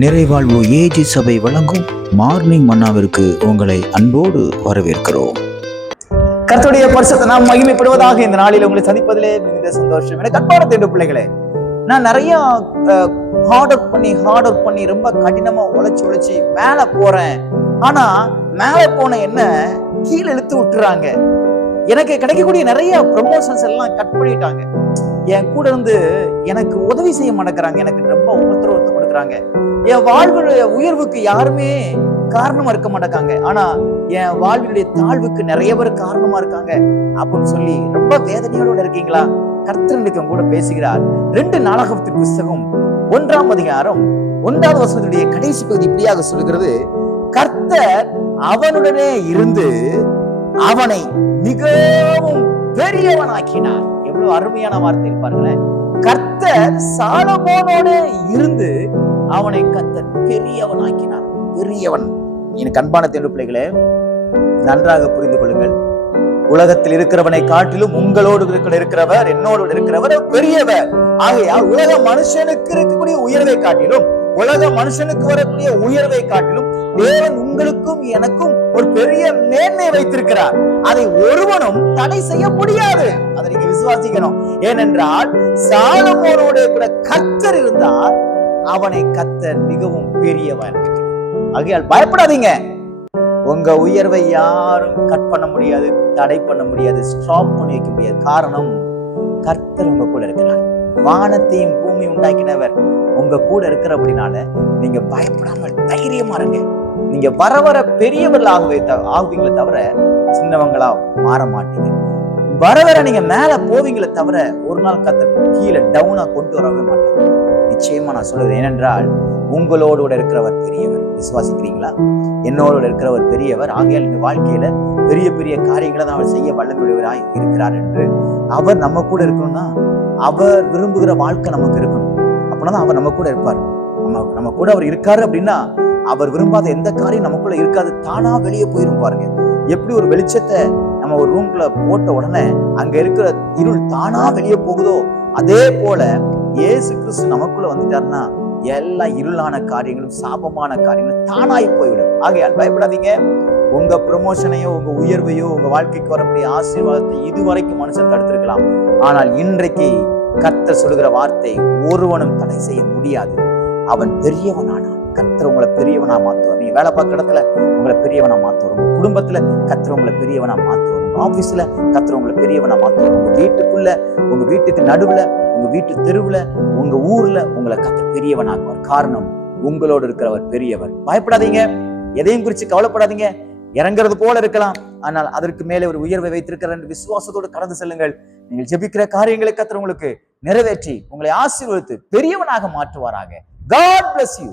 நிறைவாழ்வு AG சபை வழங்கும் morning மன்னாவிற்கு உங்களை அன்போடு வரவேற்கிறோம். கர்த்தருடைய பரிசுத்த நாம் மகிமைப்படுவதாக. இந்த நாளில் உங்களை சந்திப்பதிலே மிகுந்த சந்தோஷம். எனக்கு அன்பான தேவ பிள்ளைகளே, நான் நிறைய ஹார்ட் ஒர்க் பண்ணி ரொம்ப கடினமா உழைச்சி மேல போறேன். ஆனா மேல போன என்ன கீழே இழுத்து விட்டுறாங்க. எனக்கு கிடைக்கக்கூடிய நிறைய ப்ரமோஷன்ஸ் எல்லாம் கட் பண்ணிட்டாங்க. என் கூட இருந்து எனக்கு உதவி செய்ய மாட்டேங்கிறாங்க. எனக்கு ரொம்ப உத்தரவு கொடுக்குறாங்க. என் வாழ்வுடைய உயர்வுக்கு யாருமே காரணமா இருக்க மாட்டாங்க. ஆனா என் வாழ்வினுடைய தாழ்வுக்கு நிறைய பேர் காரணமா இருக்காங்க அப்படின்னு சொல்லி ரொம்ப வேதனையோட இருக்கீங்களா? கர்த்தர் கூட பேசுகிறார். 2 நாளாகமத்தின் புஸ்தகம் 1ஆம் அதிகாரம் 1வது வசனத்துடைய கடைசி பகுதி இப்படியாக சொல்லுகிறது, கர்த்தர் அவனுடனே இருந்து அவனை மிகவும் பெரியவனாக்கினார். எவ்வளவு அருமையான வார்த்தை இருப்பார்களேன். கர்த்தர் சாலமோனோட இருந்து அவனை கர்த்தர் பெரியவனாக்கினார். பெரியவன். எனக்கு அன்பான தேவ பிள்ளைகளே, நன்றாக புரிந்து கொள்ளுங்கள். உலகத்தில் இருக்கிறவனை காட்டிலும் உங்களோடு இருக்கிறவர், என்னோடு இருக்கிறவர் பெரியவர். ஆகையால் உலக மனுஷனுக்கு இருக்கக்கூடிய உயர்வை காட்டிலும், உலக மனுஷனுக்கு வரக்கூடிய உயர்வை காட்டிலும் தேவன் உங்களுக்கும் எனக்கும் ஒரு பெரிய மேன்மை வைத்திருக்கிறார். அதை ஒருவனும் தடை செய்ய முடியாது. அதை நீங்க விசுவாசிக்கணும். ஏனென்றால் சாலமோனோட கூட கர்த்தர் இருந்தார். அவனை கர்த்தர் மிகவும் பெரியவன். ஆகையால் பயப்படாதீங்க. உங்க உயர்வை யாரும் கட் பண்ண முடியாது, தடை பண்ண முடியாது, ஸ்டாப் பண்ணி வைக்க முடியாது. காரணம், கர்த்தர் உங்க கூட இருக்கிறார். வானத்தையும் பூமி உண்டாக்கினவர் உங்க கூட இருக்கிற அப்படினால நீங்க பயப்படாமல் தைரியமா இருங்க. நீங்க வர பெரியவர்கள் ஆகுவீங்களே தவிர சின்னவங்களா மாற மாட்டீங்க. வர நீங்க மேல போவீங்களே தவிர ஒரு நாள் கர்த்தர் கீழே டவுனா கொண்டு வரவே மாட்டாங்க. நிச்சயமா நான் சொல்லுவேன். ஏனென்றால் உங்களோடு இருக்கிறவர் பெரியவர். விசுவாசிக்கிறீங்களா? என்னோடு இருக்கிறவர் பெரியவர். ஆகையால் இந்த வாழ்க்கையில பெரிய பெரிய காரியங்களை தான் அவர் செய்ய வல்லமையுடையவராய் இருக்கிறார் என்று அவர் நம்ம கூட இருக்கணும்னா அவர் விரும்புகிற வாழ்க்கை நமக்கு இருக்கணும். அப்படின்னா அவர் நம்ம கூட இருப்பார். நம்ம கூட அவர் இருக்காரு அப்படின்னா அவர் விரும்பாத எந்த காரியம் நமக்குள்ள இருக்காது, தானா வெளியே போயிரும். பாருங்க, எப்படி ஒரு வெளிச்சத்தை நம்ம ஒரு ரூம்குள்ள போட்ட உடனே அங்க இருக்கிற இருள் தானா வெளியே போகுதோ, அதே போல இயேசு கிறிஸ்து நமக்குள்ள வந்துட்டாருன்னா எல்லா இருளான காரியங்களும் சாபமான காரியங்களும் தானாய் போய்விடும். ஆகையால் பயப்படாதீங்க. உங்க ப்ரமோஷனையோ உங்க உயர்வையோ உங்க வாழ்க்கைக்கு வரக்கூடிய ஆசீர்வாதத்தை இதுவரைக்கும் மனுஷன் தடுத்திருக்கலாம். ஆனால் இன்றைக்கு கர்த்தர் சொல்லுகிற வார்த்தை ஒருவனும் தடை செய்ய முடியாது. அவன் பெரியவனானான். கர்த்தர் உங்களை பெரியவனா மாத்துவார். நீங்க வேலை பார்க்குற இடத்துல உங்களை பெரியவனா மாத்துவார். உங்க குடும்பத்துல கர்த்தர் உங்களை பெரியவனா மாத்துவார். உங்க ஆபீஸ்ல கர்த்தர் உங்களை பெரியவனா மாத்துவார். உங்க வீட்டுக்குள்ள, உங்க வீட்டுக்கு நடுவுல, உங்க வீட்டு தெருவுல, உங்க ஊர்ல உங்களை கர்த்தர் பெரியவனாக்குவார். காரணம், உங்களோடு இருக்கிறவர் பெரியவர். பயப்படாதீங்க. எதையும் குறித்து கவலைப்படாதீங்க. இறங்குறது போல இருக்கலாம், ஆனால் அதற்கு மேலே ஒரு உயர்வை வைத்திருக்கிறார் என்று விசுவாசத்தோடு கடந்து செல்லுங்கள். நீங்கள் ஜெபிக்கிற காரியங்களை கர்த்தர் உங்களுக்கு நிறைவேற்றி உங்களை ஆசீர்வதித்து பெரியவனாக மாற்றுவாராக. God bless you.